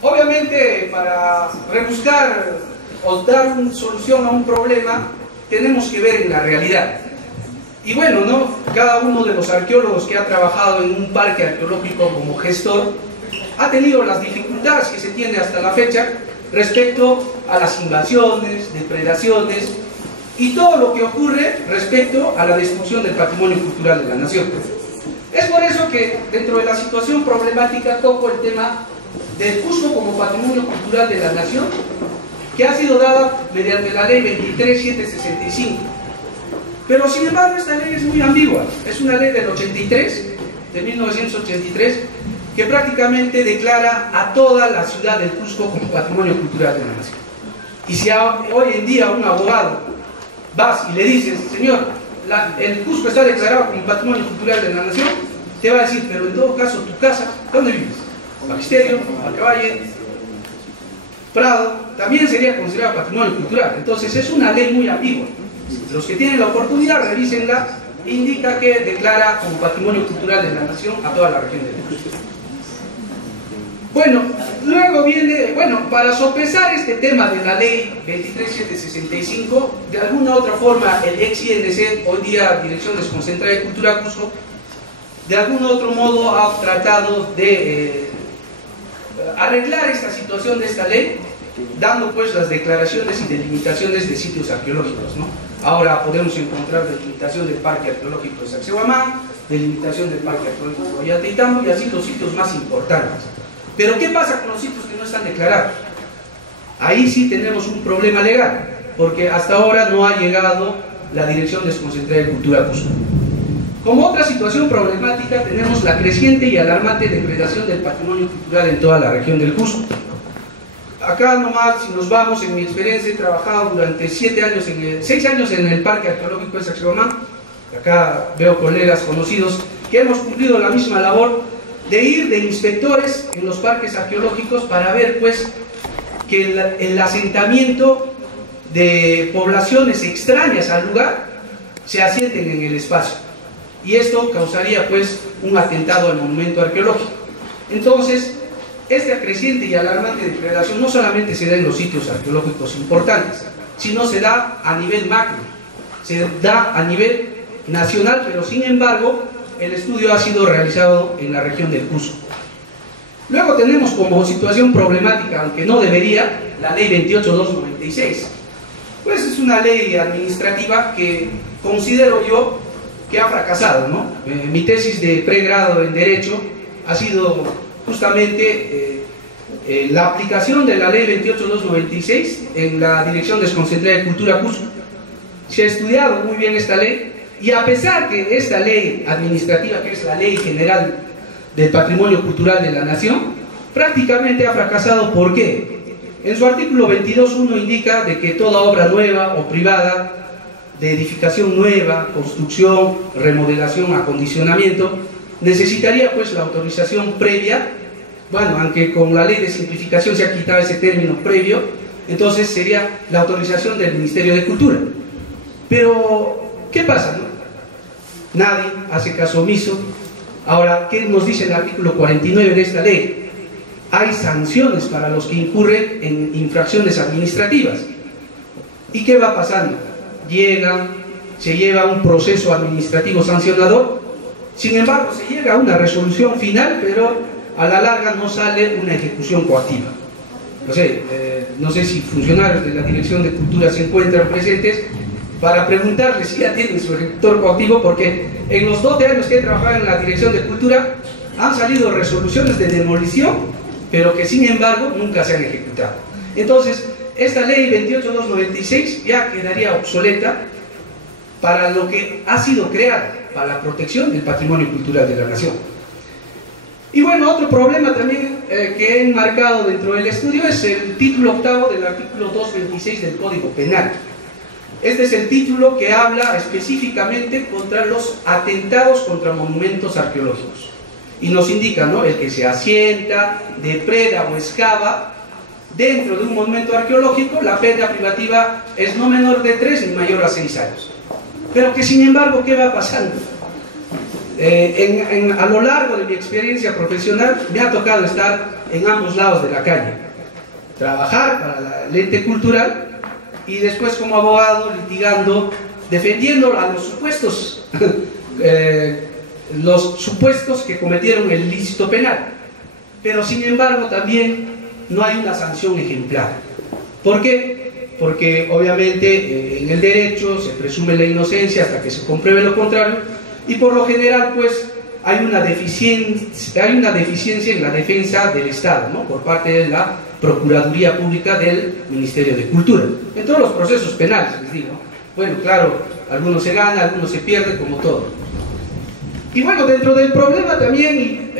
Obviamente, para rebuscar o dar una solución a un problema, tenemos que ver en la realidad. Y bueno, ¿no? Cada uno de los arqueólogos que ha trabajado en un parque arqueológico como gestor ha tenido las dificultades que se tiene hasta la fecha respecto a las invasiones, depredaciones y todo lo que ocurre respecto a la destrucción del patrimonio cultural de la nación. Es por eso que dentro de la situación problemática toco el tema del Cusco como patrimonio cultural de la nación, que ha sido dada mediante la ley 23765. Pero sin embargo esta ley es muy ambigua. Es una ley del 83, de 1983, que prácticamente declara a toda la ciudad del Cusco como patrimonio cultural de la nación. Y si hoy en día un abogado vas y le dices, señor, el Cusco está declarado como patrimonio cultural de la nación, te va a decir, pero en todo caso tu casa, ¿dónde vives? Magisterio, Alcaballe, Prado, también sería considerado patrimonio cultural. Entonces es una ley muy ambigua. Los que tienen la oportunidad, revísenla, indica que declara como patrimonio cultural de la nación a toda la región del Cusco. Bueno, luego viene, para sopesar este tema de la ley 23765, de alguna u otra forma el ex-INC, hoy día Dirección Desconcentrada de Cultura Cusco, de algún otro modo ha tratado de arreglar esta situación de esta ley, dando pues las declaraciones y delimitaciones de sitios arqueológicos, ¿no? Ahora podemos encontrar delimitación del Parque Arqueológico de Sacsayhuamán, delimitación del Parque Arqueológico de Ollantaytambo y así los sitios más importantes. Pero ¿qué pasa con los sitios que no están declarados? Ahí sí tenemos un problema legal, porque hasta ahora no ha llegado la Dirección Desconcentrada de Cultura Cusco. Como otra situación problemática tenemos la creciente y alarmante depredación del patrimonio cultural en toda la región del Cusco. Acá nomás, si nos vamos, en mi experiencia he trabajado durante 6 años en el Parque Arqueológico de Sacsayhuamán. Acá veo colegas conocidos que hemos cumplido la misma labor de ir de inspectores en los parques arqueológicos para ver pues que el asentamiento de poblaciones extrañas al lugar se asienten en el espacio. Y esto causaría pues un atentado al monumento arqueológico. Entonces, esta creciente y alarmante depredación no solamente se da en los sitios arqueológicos importantes, sino se da a nivel macro, se da a nivel nacional, pero sin embargo el estudio ha sido realizado en la región del Cusco. Luego tenemos como situación problemática, aunque no debería, la ley 28296. Pues es una ley administrativa que considero yo que ha fracasado, ¿no? Mi tesis de pregrado en Derecho ha sido justamente la aplicación de la ley 28296 en la Dirección Desconcentrada de Cultura Cusco. Se ha estudiado muy bien esta ley y a pesar que esta ley administrativa, que es la Ley General del Patrimonio Cultural de la Nación, prácticamente ha fracasado. ¿Por qué? En su artículo 22.1 indica de que toda obra nueva o privada, de edificación nueva, construcción, remodelación, acondicionamiento, necesitaría pues la autorización previa. Bueno, aunque con la ley de simplificación se ha quitado ese término previo, entonces sería la autorización del Ministerio de Cultura. Pero, ¿qué pasa, no? Nadie hace caso omiso. Ahora, ¿qué nos dice el artículo 49 de esta ley? Hay sanciones para los que incurren en infracciones administrativas. ¿Y qué va pasando? Se lleva un proceso administrativo sancionador, sin embargo se llega a una resolución final, pero a la larga no sale una ejecución coactiva. No sé si funcionarios de la Dirección de Cultura se encuentran presentes para preguntarles si ya tienen su ejecutor coactivo, porque en los 12 años que he trabajado en la Dirección de Cultura han salido resoluciones de demolición, pero que sin embargo nunca se han ejecutado. Entonces, esta ley 28296 ya quedaría obsoleta para lo que ha sido creada, para la protección del patrimonio cultural de la nación. Y bueno, otro problema también que he enmarcado dentro del estudio es el título octavo del artículo 226 del Código Penal. Este es el título que habla específicamente contra los atentados contra monumentos arqueológicos. Y nos indica, ¿no?, el que se asienta, depreda o excava dentro de un monumento arqueológico, la pena privativa es no menor de 3 ni mayor a 6 años. Pero que sin embargo, ¿qué va pasando? A lo largo de mi experiencia profesional me ha tocado estar en ambos lados de la calle, trabajar para el ente cultural y después como abogado litigando, defendiendo a los supuestos que cometieron el ilícito penal. Pero sin embargo también no hay una sanción ejemplar. ¿Por qué? Porque obviamente en el derecho se presume la inocencia hasta que se compruebe lo contrario, y por lo general pues hay una deficiencia en la defensa del Estado, ¿no?, por parte de la Procuraduría Pública del Ministerio de Cultura, en todos los procesos penales, les digo. Bueno, claro, algunos se gana, algunos se pierde, como todo. Y bueno, dentro del problema también,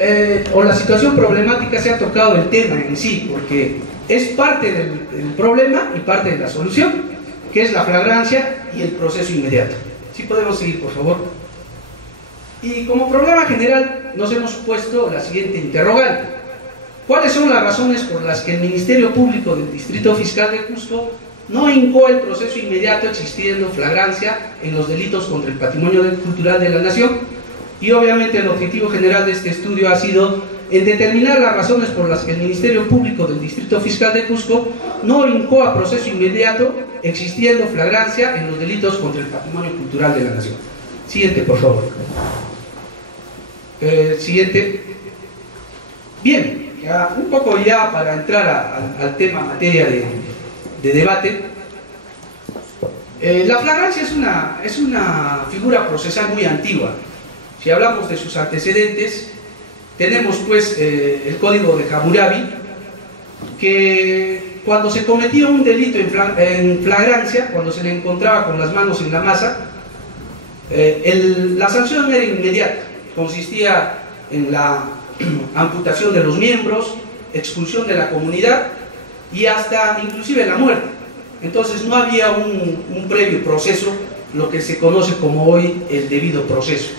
o la situación problemática, se ha tocado el tema en sí, porque es parte del problema y parte de la solución, que es la flagrancia y el proceso inmediato. ¿Sí podemos seguir, por favor? Y como problema general nos hemos puesto la siguiente interrogante: ¿cuáles son las razones por las que el Ministerio Público del Distrito Fiscal de Cusco no incoó el proceso inmediato existiendo flagrancia en los delitos contra el patrimonio cultural de la nación? Y obviamente el objetivo general de este estudio ha sido en determinar las razones por las que el Ministerio Público del Distrito Fiscal de Cusco no incoa proceso inmediato existiendo flagrancia en los delitos contra el patrimonio cultural de la nación. Siguiente, por favor. Siguiente. Bien, un poco ya para entrar al tema, materia de debate. La flagrancia es una figura procesal muy antigua. Si hablamos de sus antecedentes, tenemos pues el Código de Hammurabi, que cuando se cometía un delito en flagrancia, cuando se le encontraba con las manos en la masa, la sanción era inmediata, consistía en la amputación de los miembros, expulsión de la comunidad y hasta inclusive la muerte. Entonces no había un previo proceso, lo que se conoce como hoy el debido proceso.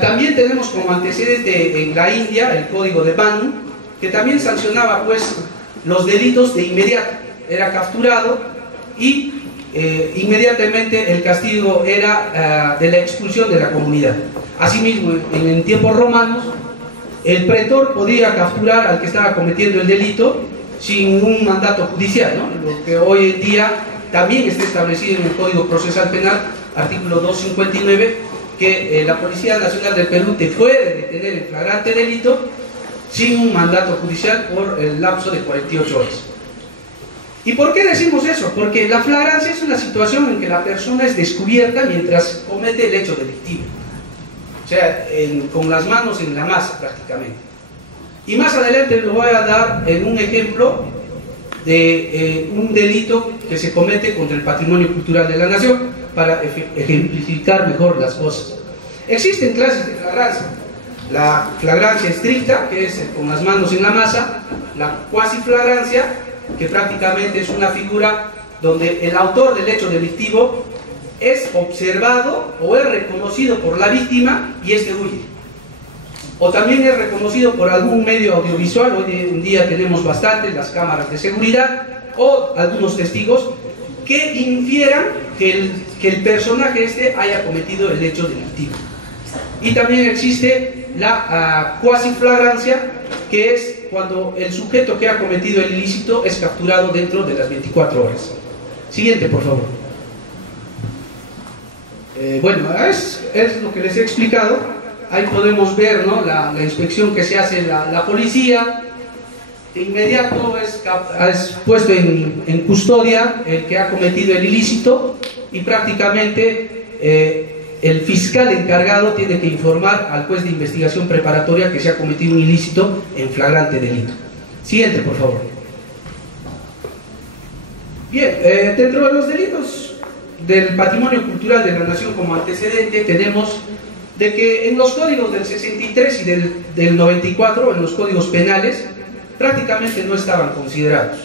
También tenemos como antecedente en la India el Código de Manu, que también sancionaba pues los delitos de inmediato. Era capturado y inmediatamente el castigo era de la expulsión de la comunidad. Asimismo, en tiempos romanos, el pretor podía capturar al que estaba cometiendo el delito sin un mandato judicial, ¿no?, lo que hoy en día también está establecido en el Código Procesal Penal, artículo 259, que la Policía Nacional del Perú te puede detener en flagrante delito sin un mandato judicial por el lapso de 48 horas. ¿Y por qué decimos eso? Porque la flagrancia es una situación en que la persona es descubierta mientras comete el hecho delictivo. O sea, con las manos en la masa prácticamente. Y más adelante lo voy a dar en un ejemplo de un delito que se comete contra el patrimonio cultural de la nación, para ejemplificar mejor las cosas. Existen clases de flagrancia: la flagrancia estricta, que es con las manos en la masa; la cuasiflagrancia, que prácticamente es una figura donde el autor del hecho delictivo es observado o es reconocido por la víctima y éste huye, o también es reconocido por algún medio audiovisual. Hoy en día tenemos bastante las cámaras de seguridad o algunos testigos que infieran que el personaje haya cometido el hecho delictivo. Y también existe la cuasiflagrancia, que es cuando el sujeto que ha cometido el ilícito es capturado dentro de las 24 horas. Siguiente, por favor. Bueno, es lo que les he explicado. Ahí podemos ver, ¿no?, la inspección que se hace la policía. De inmediato es puesto en custodia el que ha cometido el ilícito, y prácticamente el fiscal encargado tiene que informar al juez de investigación preparatoria que se ha cometido un ilícito en flagrante delito. Siguiente, por favor. Bien, dentro de los delitos del patrimonio cultural de la nación como antecedente, tenemos de que en los códigos del 63 y del 94, en los códigos penales, prácticamente no estaban considerados.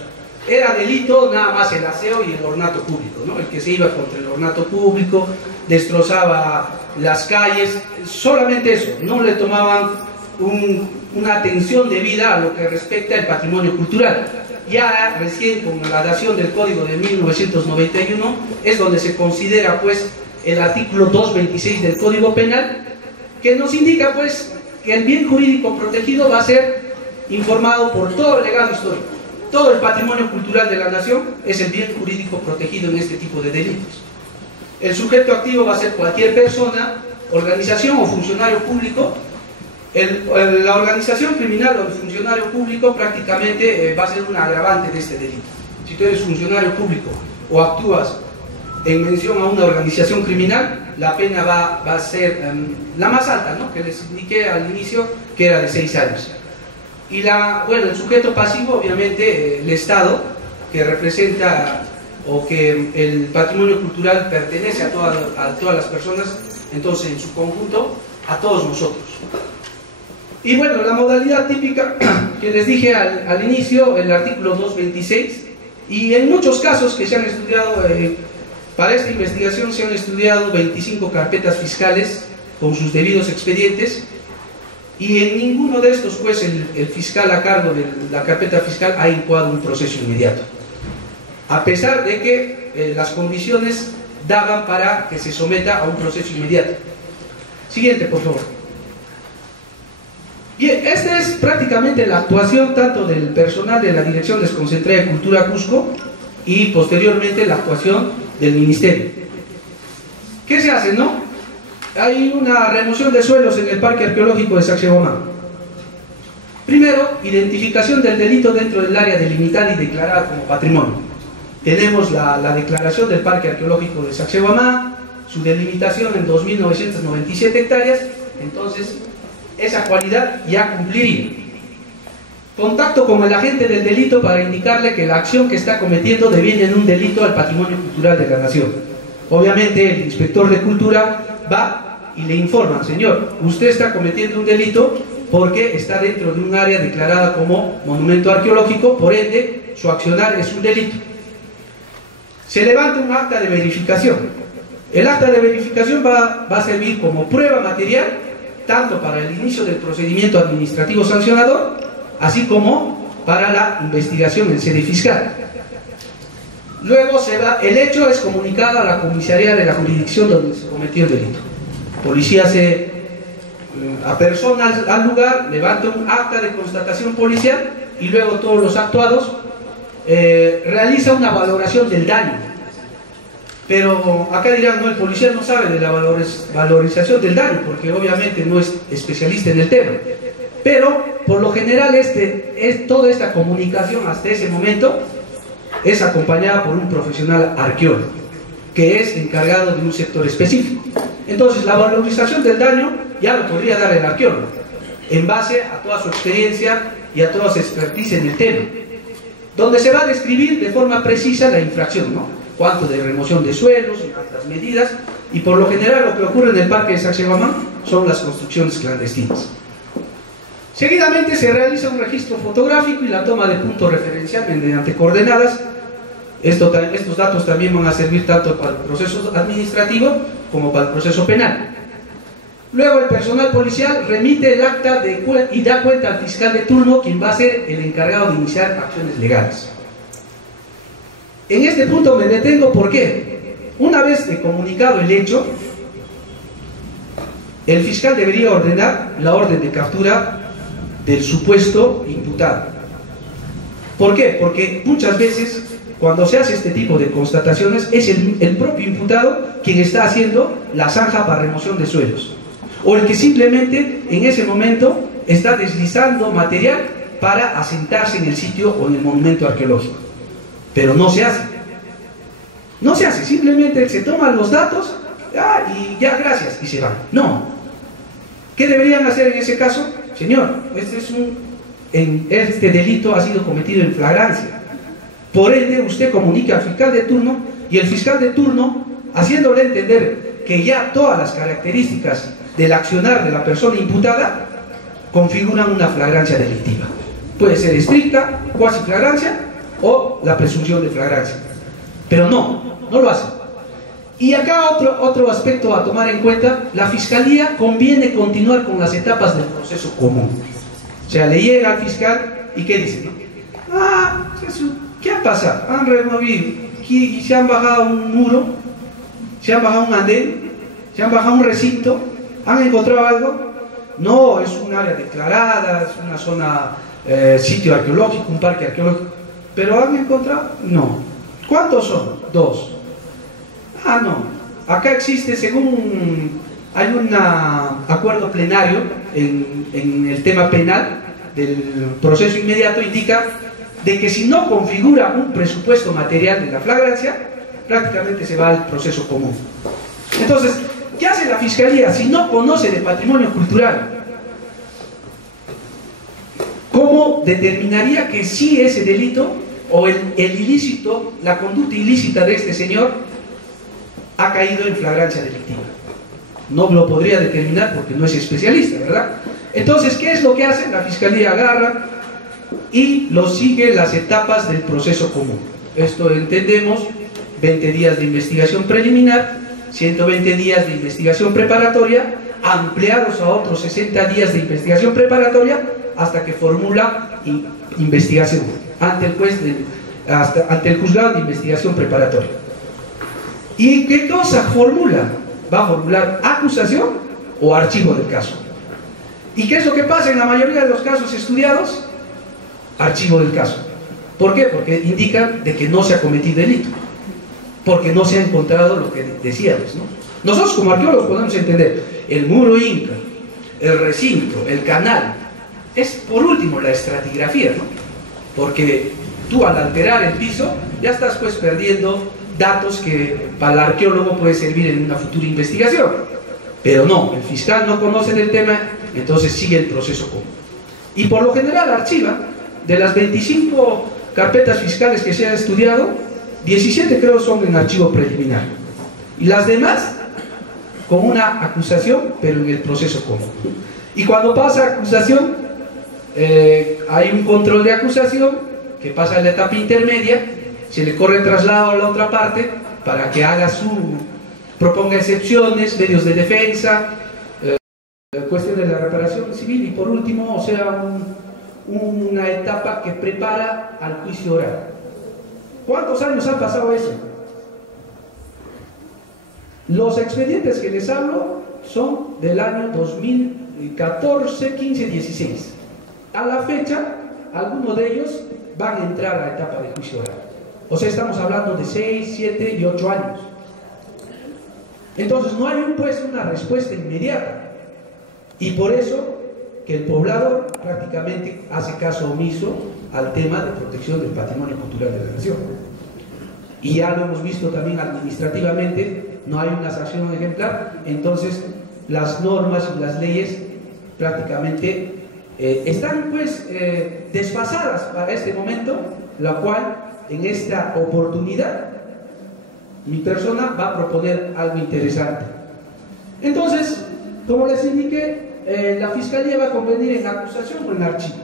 era delito nada más el aseo y el ornato público, ¿no? El que se iba contra el ornato público, destrozaba las calles, solamente eso, no le tomaban una atención debida a lo que respecta al patrimonio cultural. Ya recién con la dación del Código de 1991 es donde se considera pues el artículo 226 del Código Penal, que nos indica pues que el bien jurídico protegido va a ser informado por todo el legado histórico. Todo el patrimonio cultural de la nación es el bien jurídico protegido en este tipo de delitos. El sujeto activo va a ser cualquier persona, organización o funcionario público. La organización criminal o el funcionario público prácticamente va a ser un agravante de este delito. Si tú eres funcionario público o actúas en mención a una organización criminal, la pena va a ser la más alta, ¿no? Que les indiqué al inicio, que era de 6 años. Y el sujeto pasivo, obviamente, el Estado, que representa o que el patrimonio cultural pertenece a todas las personas, entonces en su conjunto, a todos nosotros. Y bueno, la modalidad típica que les dije al inicio, el artículo 226, y en muchos casos que se han estudiado, para esta investigación se han estudiado 25 carpetas fiscales con sus debidos expedientes, y en ninguno de estos pues el fiscal a cargo de la carpeta fiscal ha incoado un proceso inmediato, a pesar de que las condiciones daban para que se someta a un proceso inmediato. Siguiente, por favor. Bien, esta es prácticamente la actuación tanto del personal de la Dirección Desconcentrada de Cultura Cusco y posteriormente la actuación del Ministerio. ¿Qué se hace, no? Hay una remoción de suelos en el Parque Arqueológico de Sacsayhuamán. Primero, identificación del delito dentro del área delimitada y declarada como patrimonio. Tenemos la declaración del Parque Arqueológico de Sacsayhuamán, su delimitación en 2.997 hectáreas, entonces esa cualidad ya cumpliría. Contacto con el agente del delito para indicarle que la acción que está cometiendo deviene en un delito al patrimonio cultural de la nación. Obviamente el inspector de cultura va y le informa: señor, usted está cometiendo un delito porque está dentro de un área declarada como monumento arqueológico, por ende su accionar es un delito. Se levanta un acta de verificación. El acta de verificación va a servir como prueba material tanto para el inicio del procedimiento administrativo sancionador, así como para la investigación en sede fiscal. Luego el hecho es comunicado a la comisaría de la jurisdicción donde se cometió el delito. Policía se apersona al lugar, levanta un acta de constatación policial y luego todos los actuados realiza una valoración del daño. Pero acá dirán, no, el policía no sabe de la valorización del daño, porque obviamente no es especialista en el tema. Pero, por lo general, toda esta comunicación hasta ese momento es acompañada por un profesional arqueólogo, que es encargado de un sector específico. Entonces, la valorización del daño ya lo podría dar el arqueólogo, en base a toda su experiencia y a toda su expertise en el tema, donde se va a describir de forma precisa la infracción, ¿no? Cuánto de remoción de suelos, altas medidas, y por lo general lo que ocurre en el parque de Sacsayhuamán son las construcciones clandestinas. Seguidamente se realiza un registro fotográfico y la toma de punto referencial mediante coordenadas. Estos datos también van a servir tanto para el proceso administrativo como para el proceso penal. Luego el personal policial remite el acta y da cuenta al fiscal de turno, quien va a ser el encargado de iniciar acciones legales. En este punto me detengo porque, una vez comunicado el hecho, el fiscal debería ordenar la orden de captura del supuesto imputado. ¿Por qué? Porque muchas veces, cuando se hace este tipo de constataciones, es el propio imputado quien está haciendo la zanja para remoción de suelos, o el que simplemente en ese momento está deslizando material para asentarse en el sitio o en el monumento arqueológico. Pero no se hace. No se hace, simplemente se toman los datos y ya, gracias, y se van. No. ¿Qué deberían hacer en ese caso? Señor, este delito ha sido cometido en flagrancia. Por ende, usted comunica al fiscal de turno, y el fiscal de turno, haciéndole entender que ya todas las características del accionar de la persona imputada configuran una flagrancia delictiva. Puede ser estricta, cuasi flagrancia, o la presunción de flagrancia. Pero no lo hace. Y acá otro aspecto a tomar en cuenta: la Fiscalía conviene continuar con las etapas del proceso común. O sea, le llega al fiscal y ¿qué dice? ¿Qué ha pasado? Han removido, se han bajado un muro, se han bajado un andén, se han bajado un recinto, ¿han encontrado algo? No, es un área declarada, es una zona, sitio arqueológico, un parque arqueológico. ¿Pero han encontrado? No. ¿Cuántos son? 2. No. Acá existe, según hay un acuerdo plenario en el tema penal del proceso inmediato, indica de que si no configura un presupuesto material de la flagrancia, prácticamente se va al proceso común. Entonces, ¿qué hace la Fiscalía si no conoce de patrimonio cultural? ¿Cómo determinaría que sí ese delito o el ilícito, la conducta ilícita de este señor ha caído en flagrancia delictiva? No lo podría determinar porque no es especialista, ¿verdad? Entonces, ¿qué es lo que hace? La Fiscalía agarra y lo sigue las etapas del proceso común. Esto entendemos: 20 días de investigación preliminar, 120 días de investigación preparatoria, ampliados a otros 60 días de investigación preparatoria, hasta que formula investigación ante el juez ante el juzgado de investigación preparatoria. ¿Y qué cosa formula? Va a formular acusación o archivo del caso. ¿Y qué es lo que pasa en la mayoría de los casos estudiados? Archivo del caso. ¿Por qué? Porque indica de que no se ha cometido delito, porque no se ha encontrado lo que decíamos, ¿no? Nosotros como arqueólogos podemos entender el muro inca, el recinto, el canal. Es por último la estratigrafía, ¿no? Porque tú al alterar el piso ya estás pues perdiendo datos que para el arqueólogo puede servir en una futura investigación. Pero no, el fiscal no conoce del tema, entonces sigue el proceso común. Y por lo general archiva. De las 25 carpetas fiscales que se han estudiado, 17 creo son en archivo preliminar. Y las demás con una acusación, pero en el proceso común. Y cuando pasa acusación, hay un control de acusación que pasa en la etapa intermedia, se le corre traslado a la otra parte para que proponga excepciones, medios de defensa, cuestión de la reparación civil y por último, una etapa que prepara al juicio oral. ¿Cuántos años ha pasado eso? Los expedientes que les hablo son del año 2014, 15, 16. A la fecha, algunos de ellos van a entrar a la etapa de juicio oral. O sea, estamos hablando de 6, 7 y 8 años. Entonces no hay una respuesta inmediata. Y por eso que el poblador prácticamente hace caso omiso al tema de protección del patrimonio cultural de la nación. Y ya lo hemos visto también administrativamente, no hay una sanción ejemplar, entonces las normas y las leyes prácticamente están desfasadas para este momento, la cual en esta oportunidad mi persona va a proponer algo interesante. Entonces, como les indiqué, la Fiscalía va a convenir en la acusación o en archivo.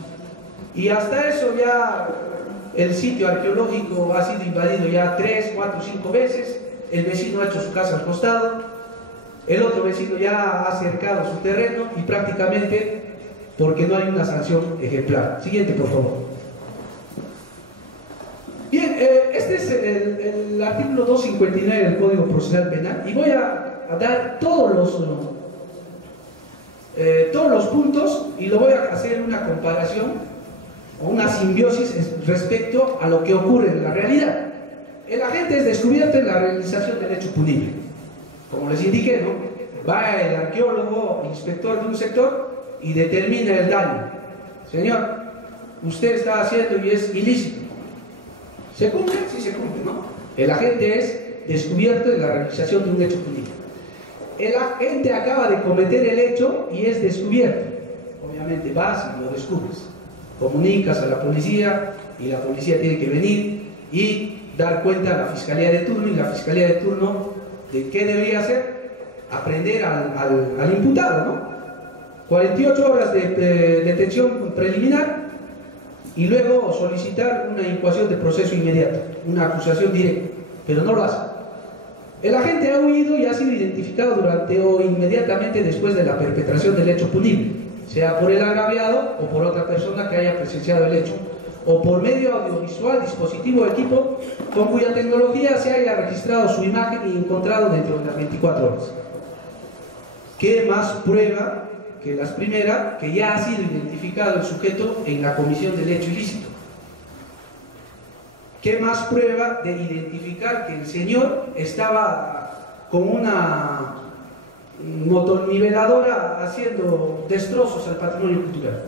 Y hasta eso ya el sitio arqueológico ha sido invadido ya 3, 4, 5 veces, el vecino ha hecho su casa al costado, el otro vecino ya ha cercado su terreno y prácticamente porque no hay una sanción ejemplar. Siguiente, por favor. Bien, este es el artículo 259 del Código Procesal Penal y voy a dar todos los puntos y lo voy a hacer una comparación o una simbiosis respecto a lo que ocurre en la realidad. El agente es descubierto en la realización del hecho punible. Como les indiqué, ¿no? Va el arqueólogo, inspector de un sector y determina el daño. Señor, usted está haciendo y es ilícito. ¿Se cumple? Sí se cumple, ¿no? El agente es descubierto en la realización de un hecho punible. El agente acaba de cometer el hecho y es descubierto. Obviamente vas y lo descubres. Comunicas a la policía y la policía tiene que venir y dar cuenta a la fiscalía de turno, y la fiscalía de turno de qué debería hacer: aprender al imputado, ¿no? 48 horas de detención preliminar y luego solicitar una incoación de proceso inmediato, una acusación directa, pero no lo hace. El agente ha huido y ha sido identificado durante o inmediatamente después de la perpetración del hecho punible, sea por el agraviado o por otra persona que haya presenciado el hecho, o por medio audiovisual, dispositivo o equipo con cuya tecnología se haya registrado su imagen y encontrado dentro de las 24 horas. ¿Qué más prueba que las primeras, que ya ha sido identificado el sujeto en la comisión del hecho ilícito? ¿Qué más prueba de identificar que el señor estaba con una motorniveladora haciendo destrozos al patrimonio cultural?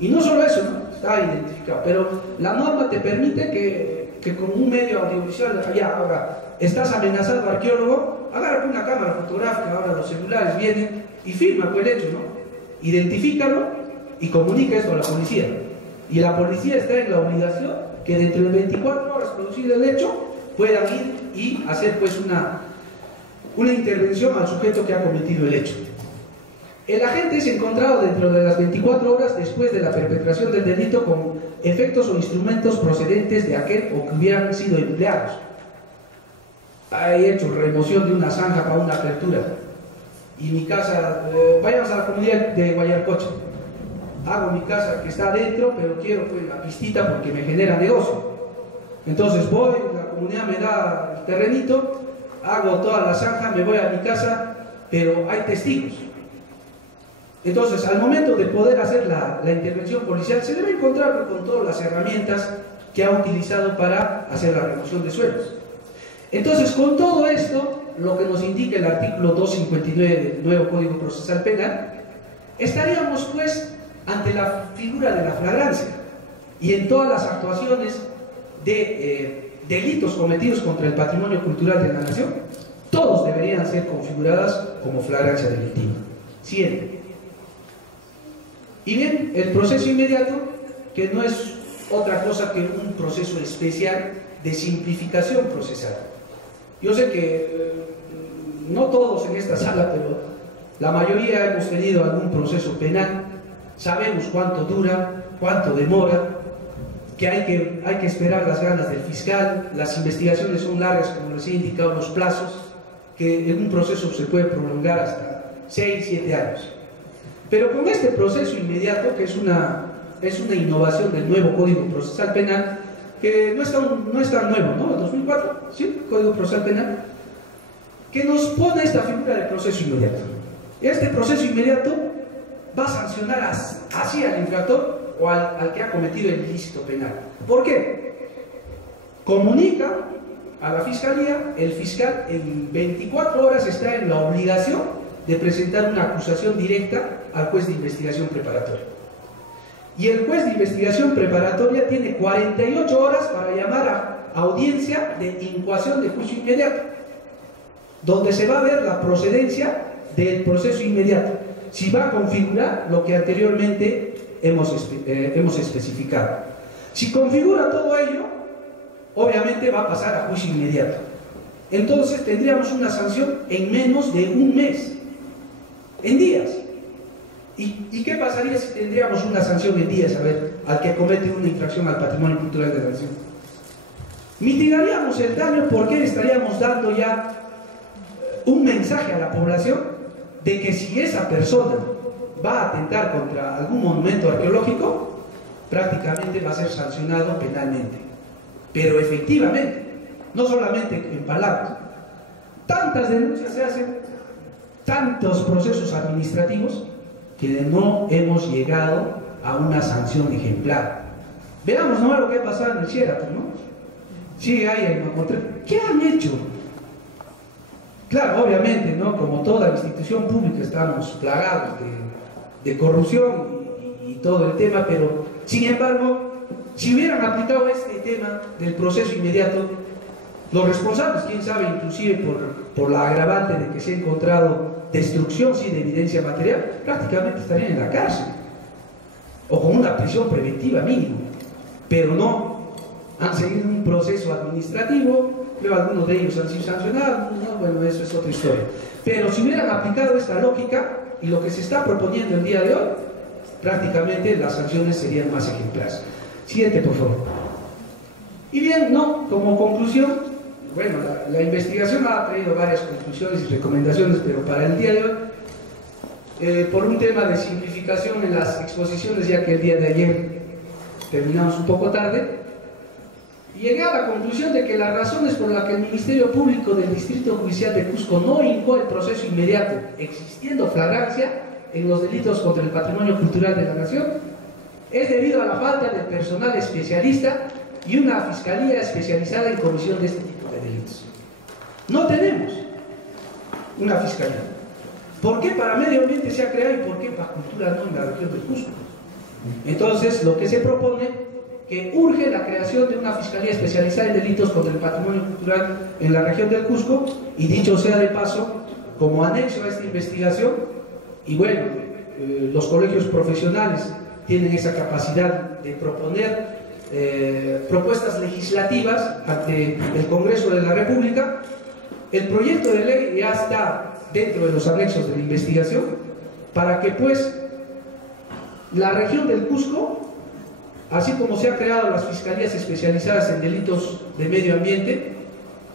Y no solo eso, ¿no? Está identificado, pero la norma te permite que con un medio audiovisual, ya, ahora, estás amenazando arqueólogo, agarra una cámara fotográfica, ahora los celulares vienen y firma el hecho, ¿no? Identifícalo y comunica esto a la policía. Y la policía está en la obligación que dentro de 24 horas producido el hecho, puedan ir y hacer pues una intervención al sujeto que ha cometido el hecho. El agente es encontrado dentro de las 24 horas después de la perpetración del delito con efectos o instrumentos procedentes de aquel o que hubieran sido empleados. Hay hecho remoción de una zanja para una apertura. Y mi casa, vayamos a la comunidad de Guayarcoche. Hago mi casa que está adentro, pero quiero pues la pistita porque me genera negocio. Entonces voy, la comunidad me da el terrenito, hago toda la zanja, me voy a mi casa, pero hay testigos. Entonces, al momento de poder hacer la intervención policial, se debe encontrar con todas las herramientas que ha utilizado para hacer la remoción de suelos. Entonces, con todo esto, lo que nos indica el artículo 259 del nuevo Código Procesal Penal, estaríamos pues ante la figura de la flagrancia, y en todas las actuaciones de delitos cometidos contra el patrimonio cultural de la nación, todos deberían ser configuradas como flagrancia delictiva. Siempre. Y bien, el proceso inmediato, que no es otra cosa que un proceso especial de simplificación procesal. Yo sé que no todos en esta sala, pero la mayoría hemos tenido algún proceso penal, sabemos cuánto dura, cuánto demora, que hay que esperar las ganas del fiscal, las investigaciones son largas, como les he indicado, los plazos, que en un proceso se puede prolongar hasta 6, 7 años. Pero con este proceso inmediato, que es una innovación del nuevo Código Procesal Penal, que no es tan nuevo, ¿no? El 2004, ¿sí? Código Procesal Penal, que nos pone esta figura de proceso inmediato. Este proceso inmediato va a sancionar así al infractor o al que ha cometido el ilícito penal. ¿Por qué? Comunica a la fiscalía, el fiscal en 24 horas está en la obligación de presentar una acusación directa al juez de investigación preparatoria. Y el juez de investigación preparatoria tiene 48 horas para llamar a audiencia de incoación de juicio inmediato, donde se va a ver la procedencia del proceso inmediato, si va a configurar lo que anteriormente hemos especificado. Si configura todo ello, obviamente va a pasar a juicio inmediato. Entonces tendríamos una sanción en menos de un mes, en días. ¿Y qué pasaría si tendríamos una sanción en días, a ver, al que comete una infracción al patrimonio cultural de la nación? Mitigaríamos el daño porque estaríamos dando ya un mensaje a la población de que si esa persona va a atentar contra algún monumento arqueológico, prácticamente va a ser sancionado penalmente. Pero efectivamente, no solamente en palabras. Tantas denuncias se hacen, tantos procesos administrativos, que no hemos llegado a una sanción ejemplar. Veamos nomás lo que ha pasado en el Sheraton, ¿no? Sí, hay ¿qué han hecho? Claro, obviamente, ¿no? Como toda institución pública estamos plagados de corrupción y todo el tema, pero sin embargo, si hubieran aplicado este tema del proceso inmediato, los responsables, quién sabe, inclusive por la agravante de que se ha encontrado destrucción sin evidencia material, prácticamente estarían en la cárcel o con una prisión preventiva mínima, pero no, han seguido un proceso administrativo, luego algunos de ellos han sido sancionados, ¿no? Bueno, eso es otra historia. Pero si hubieran aplicado esta lógica y lo que se está proponiendo el día de hoy, prácticamente las sanciones serían más ejemplares. Siguiente, por favor. Y bien, no, como conclusión, bueno, la investigación ha traído varias conclusiones y recomendaciones, pero para el día de hoy, por un tema de simplificación en las exposiciones, ya que el día de ayer terminamos un poco tarde, llegué a la conclusión de que las razones por las que el Ministerio Público del Distrito Judicial de Cusco no incoó el proceso inmediato, existiendo flagrancia en los delitos contra el patrimonio cultural de la nación, es debido a la falta de personal especialista y una fiscalía especializada en comisión de este tipo de delitos. No tenemos una fiscalía. ¿Por qué para medio ambiente se ha creado y por qué para cultura no en la región del Cusco? Entonces, lo que se propone, que urge la creación de una fiscalía especializada en delitos contra el patrimonio cultural en la región del Cusco, y dicho sea de paso, como anexo a esta investigación, y bueno, los colegios profesionales tienen esa capacidad de proponer propuestas legislativas ante el Congreso de la República. El proyecto de ley ya está dentro de los anexos de la investigación para que pues la región del Cusco, así como se han creado las fiscalías especializadas en delitos de medio ambiente,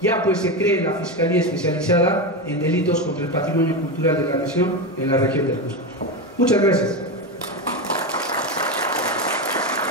ya pues se cree la fiscalía especializada en delitos contra el patrimonio cultural de la nación en la región del Cusco. Muchas gracias.